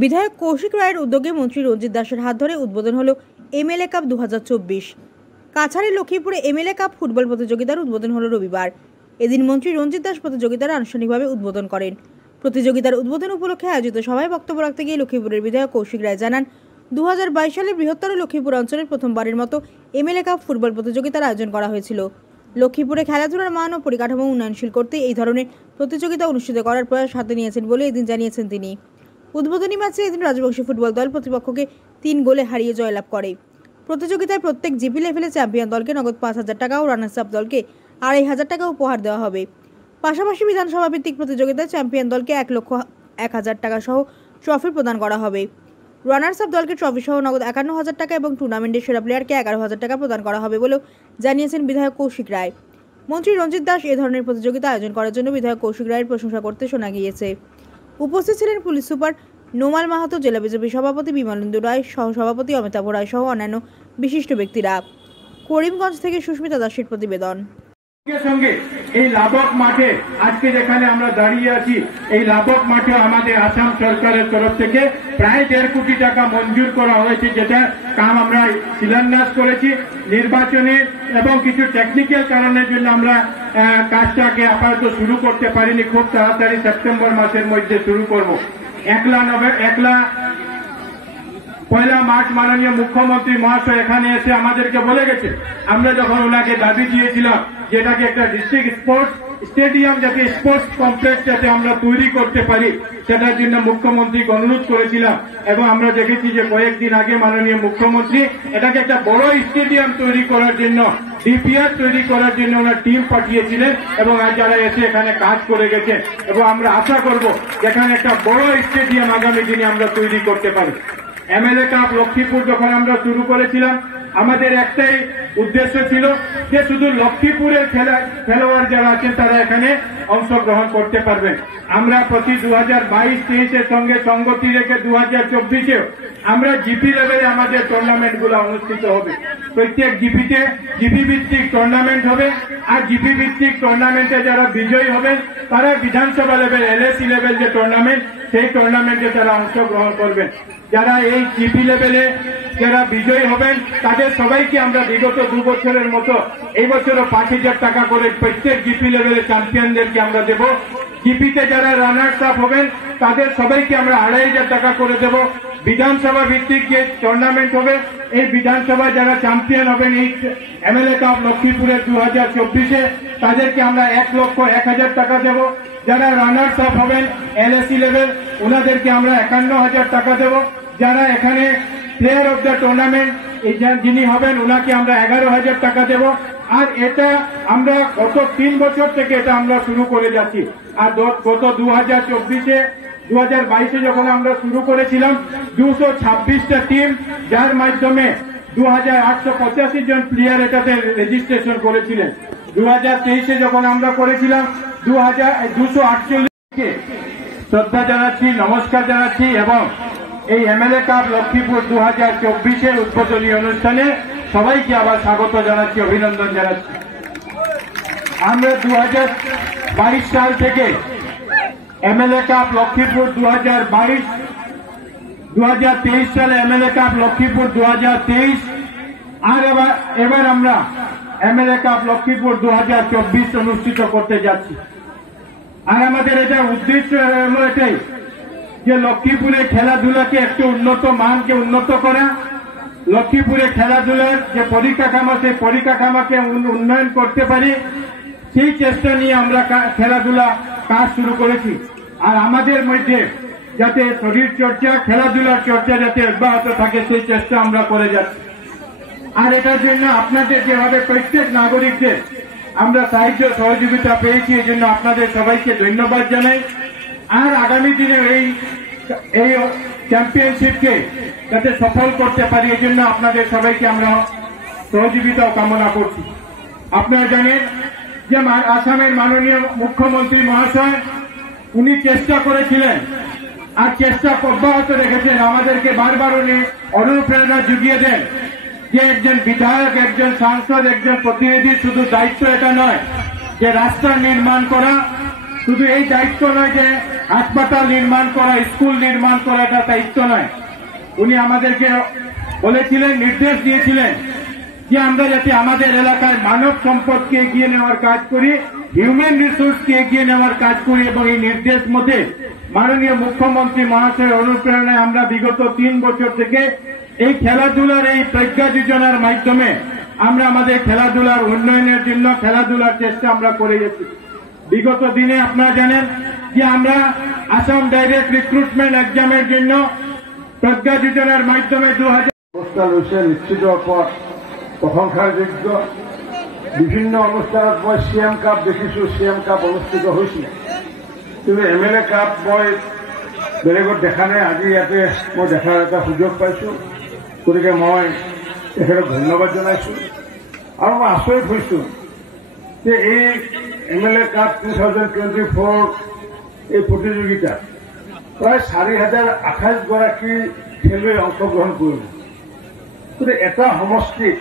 বিধায়ক কৌশিক রায়ের উদ্যোগে মন্ত্রী রঞ্জিত দাসের হাত ধরে উদ্বোধন হলো এমএলএ কাপ 2024। কাছাড়ে লক্ষ্মীপুরে এমএলএ কাপ ফুটবল প্রতিযোগিতার উদ্বোধন হলো রবিবার। এদিন মন্ত্রী রঞ্জিত দাস প্রতিযোগিতার আনুষ্ঠানিকভাবে উদ্বোধন করেন। প্রতিযোগিতার উদ্বোধন উপলক্ষে আয়োজিত সভায় বক্তব্য রাখতে গিয়ে লক্ষ্মীপুরের বিধায়ক কৌশিক রায় জানান, 2022 সালে বৃহত্তর লক্ষ্মীপুর অঞ্চলের প্রথমবারের মতো এমএলএ কাপ ফুটবল প্রতিযোগিতার আয়োজন করা হয়েছিল। লক্ষ্মীপুরে খেলাধুলার মান ও পরিকাঠামো উন্নয়নশীল করতে এই ধরনের প্রতিযোগিতা অনুষ্ঠিত করার প্রয়াস হাতে নিয়েছেন বলে এদিন জানিয়েছেন তিনি। উদ্বোধনী ম্যাচে এদিন রাজবংশী ফুটবল দল প্রতিপক্ষকে 3 গোলে হারিয়ে জয়লাভ করে। প্রতিযোগিতায় প্রত্যেক জিপি লেভেলে চ্যাম্পিয়ন দলকে নগদ 5,000 টাকা ও রানার্স আপ দলকে 2,500 টাকা উপহার দেওয়া হবে। পাশাপাশি বিধানসভা ভিত্তিক প্রতিযোগিতায় চ্যাম্পিয়ন দলকে 1,01,000 টাকা সহ ট্রফি প্রদান করা হবে। রানার্স আপ দলকে ট্রফি সহ নগদ 51,000 টাকা এবং টুর্নামেন্টের সেরা প্লেয়ারকে 11,000 টাকা প্রদান করা হবে বলেও জানিয়েছেন বিধায়ক কৌশিক রায়। মন্ত্রী রঞ্জিত দাস এ ধরনের প্রতিযোগিতা আয়োজন করার জন্য বিধায়ক কৌশিক রায়ের প্রশংসা করতে শোনা গিয়েছে। উপস্থিত ছিলেন পুলিশ সুপার নোমাল মাহাতো, জেলা বিজেপি সভাপতি বিমলেন্দু রায়, সহসভাপতি অমিতাভ রায় সহ অন্যান্য বিশিষ্ট ব্যক্তিরা। করিমগঞ্জ থেকে সুস্মিতা দাসের প্রতিবেদন। সঙ্গে এই লাবক মাঠে আজকে যেখানে আমরা দাঁড়িয়ে আছি, এই লাবক মাঠে আমাদের আসাম সরকারের তরফ থেকে প্রায় 1.5 কোটি টাকা মঞ্জুর করা হয়েছে, যেটা কাম আমরা শিলান্যাস করেছি। নির্বাচনে এবং কিছু টেকনিক্যাল কারণের জন্য আমরা কাজটাকে আপাতত শুরু করতে পারিনি। খুব তাড়াতাড়ি সেপ্টেম্বর মাসের মধ্যে শুরু করব। 1 মার্চ মাননীয় মুখ্যমন্ত্রী মহাশয় এখানে এসে আমাদেরকে বলে গেছে, আমরা যখন ওনাকে দাবি দিয়েছিলাম যেটাকে একটা ডিস্ট্রিক্ট স্পোর্টস স্টেডিয়াম যাতে স্পোর্টস কমপ্লেক্স যাতে আমরা তৈরি করতে পারি, সেটার জন্য মুখ্যমন্ত্রীকে অনুরোধ করেছিলাম। এবং আমরা দেখেছি যে কয়েকদিন আগে মাননীয় মুখ্যমন্ত্রী এটাকে একটা বড় স্টেডিয়াম তৈরি করার জন্য, ডিপিআর তৈরি করার জন্য ওনার টিম পাঠিয়েছিলেন এবং আজ যারা এসে এখানে কাজ করে গেছে। এবং আমরা আশা করব যেখানে একটা বড় স্টেডিয়াম আগামী দিনে আমরা তৈরি করতে পারি। এমএলএ কাপ লক্ষ্মীপুর যখন আমরা শুরু করেছিলাম, আমাদের একটাই উদ্দেশ্য ছিল যে শুধু লক্ষ্মীপুরের খেলোয়াড় যারা আছেন তারা এখানে অংশগ্রহণ করতে পারবেন। আমরা প্রতি 2022-23 সঙ্গে সঙ্গতি রেখে 2024-এও আমরা জিপি লেভেলে আমাদের টুর্নামেন্টগুলো অনুষ্ঠিত হবে। প্রত্যেক জিপিতে জিপি ভিত্তিক টুর্নামেন্ট হবে, আর জিপি ভিত্তিক টুর্নামেন্টে যারা বিজয়ী হবেন তারা বিধানসভা লেভেল এলএসি লেভেল যে টুর্নামেন্ট, সেই টুর্নামেন্টে তারা অংশগ্রহণ করবেন। যারা এই জিপি লেভেলে যারা বিজয়ী হবেন তাদের সবাইকে আমরা বিগত 2 বছরের মতো এই বছরও 5,000 টাকা করে প্রত্যেক জিপি লেভেলে চ্যাম্পিয়নদেরকে আমরা দেব। জিপিতে যারা রানার্স আপ হবেন তাদের সবাইকে আমরা 2,500 টাকা করে দেব। বিধানসভা ভিত্তিক যে টুর্নামেন্ট হবে, এই বিধানসভা যারা চ্যাম্পিয়ন হবেন এই এমএলএ কাপ লক্ষ্মীপুরের 2024-এ তাদেরকে আমরা 1,01,000 টাকা দেব। যারা রানার্স আপ হবেন এলএসি লেভেল ওনাদেরকে আমরা 51,000 টাকা দেব। যারা এখানে প্লেয়ার অব দ্য টুর্নামেন্ট যিনি হবেন ওনাকে আমরা 11,000 টাকা দেব। আর এটা আমরা গত 3 বছর থেকে এটা আমরা শুরু করে যাচ্ছি। আর গত 2022-এ যখন আমরা শুরু করেছিলাম 226টা টিম, যার মাধ্যমে 2,885 জন প্লেয়ার এটাতে রেজিস্ট্রেশন করেছিলেন। 2023-এ যখন আমরা করেছিলাম 248কে শ্রদ্ধা জানাচ্ছি, নমস্কার জানাচ্ছি এবং এই এমএলএ কাপ লক্ষ্মীপুর 2024-এর উদ্বোধনী অনুষ্ঠানে সবাইকে আবার স্বাগত জানাচ্ছি, অভিনন্দন জানাচ্ছি। আমরা 2022 সাল থেকে এমএলএ কাপ লক্ষ্মীপুর 2023 সালে এমএলএ কাপ লক্ষ্মীপুর 2023, আর এবার আমরা এমএলএ কাপ লক্ষ্মীপুর 2024 অনুষ্ঠিত করতে যাচ্ছি। আর আমাদের এটা উদ্দেশ্য হলো এটাই যে লক্ষ্মীপুরে খেলাধুলাকে একটু উন্নত মানকে উন্নত করা, লক্ষ্মীপুরে খেলাধুলার যে পরিকাঠামো সেই পরিকাঠামোকে উন্নয়ন করতে পারি, সেই চেষ্টা নিয়ে আমরা খেলাধুলা কাজ শুরু করেছি। আর আমাদের মধ্যে যাতে শরীর চর্চা, খেলাধুলার চর্চা যাতে অব্যাহত থাকে সেই চেষ্টা আমরা করে যাচ্ছি। আর এটার জন্য আপনাদের যেভাবে প্রত্যেক নাগরিকদের আমরা সাহায্য সহযোগিতা পেয়েছি, এই জন্য আপনাদের সবাইকে ধন্যবাদ জানাই। আর আগামী দিনে এই চ্যাম্পিয়নশিপকে যাতে সফল করতে পারি এই জন্য আপনাদের সবাইকে আমরা সহযোগিতা কামনা করছি। আপনারা জানেন যে আসামের মাননীয় মুখ্যমন্ত্রী মহাশয় উনি চেষ্টা করেছিলেন আর চেষ্টা অব্যাহত রেখেছেন। আমাদেরকে বারবার উনি অনুপ্রেরণা জুগিয়ে দেন যে একজন বিধায়ক, একজন সাংসদ, একজন প্রতিনিধি শুধু দায়িত্ব এটা নয় যে রাস্তা নির্মাণ করা, শুধু এই দায়িত্ব নয় যে হাসপাতাল নির্মাণ করা, স্কুল নির্মাণ করা এটা দায়িত্ব নয়। উনি আমাদেরকে বলেছিলেন, নির্দেশ দিয়েছিলেন যে আমরা যাতে আমাদের এলাকায় মানব সম্পদকে এগিয়ে নেওয়ার কাজ করি, হিউম্যান রিসোর্সকে এগিয়ে নেওয়ার কাজ করি। এবং এই নির্দেশ মধ্যে মাননীয় মুখ্যমন্ত্রী মহাশয়ের অনুপ্রেরণায় আমরা বিগত 3 বছর থেকে এই খেলাধুলার এই প্রজ্ঞা যোজনার মাধ্যমে আমরা আমাদের খেলাধুলার উন্নয়নের জন্য খেলাধুলার চেষ্টা আমরা করে গেছি। বিগত দিনে আপনারা জানেন যে আমরা আসাম ডাইরেক্ট রিক্রুটমেন্ট এক্সামের জন্য প্রজ্ঞা যোজনার মাধ্যমে 2000 অনুষ্ঠান হৈছে নিশ্চিত ওপৰত প্ৰশংসাযোগ্য। বিভিন্ন অনুষ্ঠানত মই CM কাপ দেখিছোঁ, CM কাপ অনুষ্ঠিত হৈছিল, কিন্তু MLA কাপ মই বেলেগত দেখা নাই। আজি ইয়াতে মই দেখাৰ এটা সুযোগ পাইছোঁ, গতিকে মই তেখেতক ধন্যবাদ জনাইছোঁ। আৰু মই আচৰিত হৈছোঁ যে এই MLA কাপ 2024 এই প্ৰতিযোগিতাত প্ৰায় 4028 গৰাকী খেলুৱৈ অংশগ্ৰহণ কৰিব। গতিকে এটা সমষ্টিত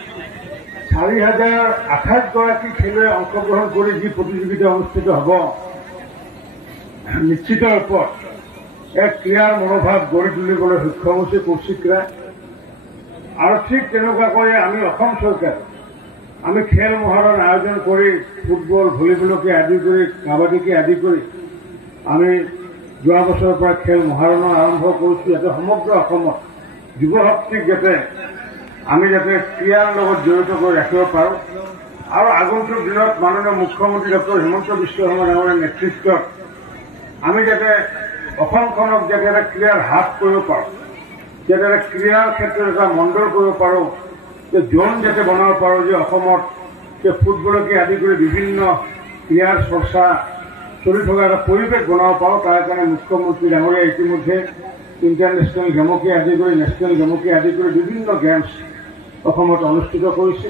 4028 গৰাকী খেলুৱৈ অংশগ্ৰহণ কৰি যি প্ৰতিযোগিতা অনুষ্ঠিত হ'ব, নিশ্চিত ৰূপত এক ক্ৰীড়াৰ মনোভাৱ গঢ়ি তুলিবলৈ সক্ষম হৈছে কৌশিক ৰায়। আৰু ঠিক তেনেকুৱাকৈ আমি অসম চৰকাৰ আমি খেল মহাৰণ আয়োজন কৰি ফুটবল, ভলীবলকে আদি কৰি, কাবাডীকে আদি কৰি আমি যোৱা বছৰৰ পৰা খেল মহাৰণৰ আৰম্ভ কৰিছোঁ, যাতে সমগ্ৰ অসমত যুৱশক্তিক যাতে আমি যাতে ক্ৰীড়াৰ লগত জড়িত কৰি ৰাখিব পাৰোঁ। আৰু আগন্তুক দিনত মাননীয় মুখ্যমন্ত্ৰী ডক্টৰ হিমন্ত বিশ্ব শৰ্মা ডাঙৰীয়াৰ নেতৃত্বত আমি যাতে অসমখনক যাতে এটা ক্ৰীড়াৰ হাত কৰিব পাৰোঁ, যাতে এটা ক্ৰীড়াৰ ক্ষেত্ৰত এটা মণ্ডল কৰিব পাৰোঁ, যে জোন যাতে বনাব পাৰোঁ, যে অসমত যে ফুটবলকে আদি কৰি বিভিন্ন ক্ৰীড়াৰ চৰ্চা চলি থকা এটা পৰিৱেশ বনাব পাৰোঁ। তাৰ কাৰণে মুখ্যমন্ত্ৰী ডাঙৰীয়াই ইতিমধ্যে ইণ্টাৰনেশ্যনেল গেমকে আদি কৰি, নেশ্যনেল গেমকে আদি কৰি বিভিন্ন গেমছ অসমত অনুষ্ঠিত কৰিছে।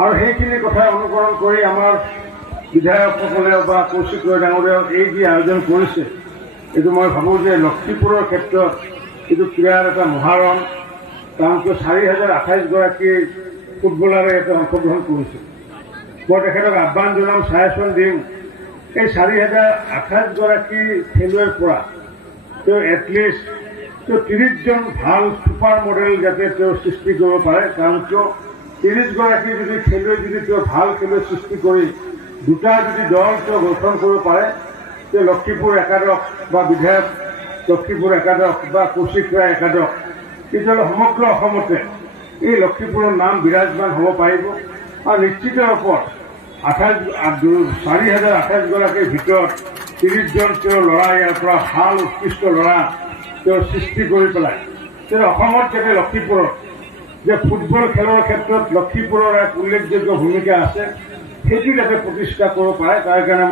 আৰু সেইখিনি কথাই অনুকৰণ কৰি আমাৰ বিধায়কসকলে বা কৌশিক ৰায় ডাঙৰীয়াও এই যি আয়োজন কৰিছে, এইটো মই ভাবোঁ যে লক্ষীপুৰৰ ক্ষেত্ৰত এইটো ক্ৰীড়াৰ এটা মহাৰণ। কাৰণ 4028 গৰাকী ফুটবলাৰে ইয়াতে অংশগ্ৰহণ কৰিছে। মই তেখেতক আহ্বান জনাম, ছাজেশ্যন দিম, এই 4028 গৰাকী খেলুৱৈৰ পৰা তেওঁ এটলিষ্ট 30জন ভাল ছুপাৰ মডেল যাতে তেওঁ সৃষ্টি কৰিব পাৰে। কাৰণ 30 গৰাকী যদি খেলুৱৈ যদি তেওঁ ভাল খেলুৱৈ সৃষ্টি কৰি দুটা যদি দল তেওঁ গঠন কৰিব পাৰে, তেওঁ লক্ষীপুৰ একাদশ বা বিধায়ক লক্ষীপুৰ একাদশ বা কৌশিক ৰায় একাদশ, তেতিয়াহ'লে সমগ্ৰ অসমতে এই লক্ষীপুৰৰ নাম বিৰাজমান হ'ব পাৰিব। আৰু নিশ্চিত ৰূপত 4028 গৰাকীৰ ভিতৰত 30জন তেওঁ ল'ৰা ইয়াৰ পৰা ভাল উৎকৃষ্ট ল'ৰা তেওঁ সৃষ্টি কৰি পেলাই তেওঁ অসমত যাতে লক্ষীপুৰত যে ফুটবল খেলৰ ক্ষেত্ৰত লক্ষীপুৰৰ এক উল্লেখযোগ্য ভূমিকা আছে, সেইটো যাতে প্ৰতিষ্ঠা কৰিব পাৰে। তাৰ কাৰণে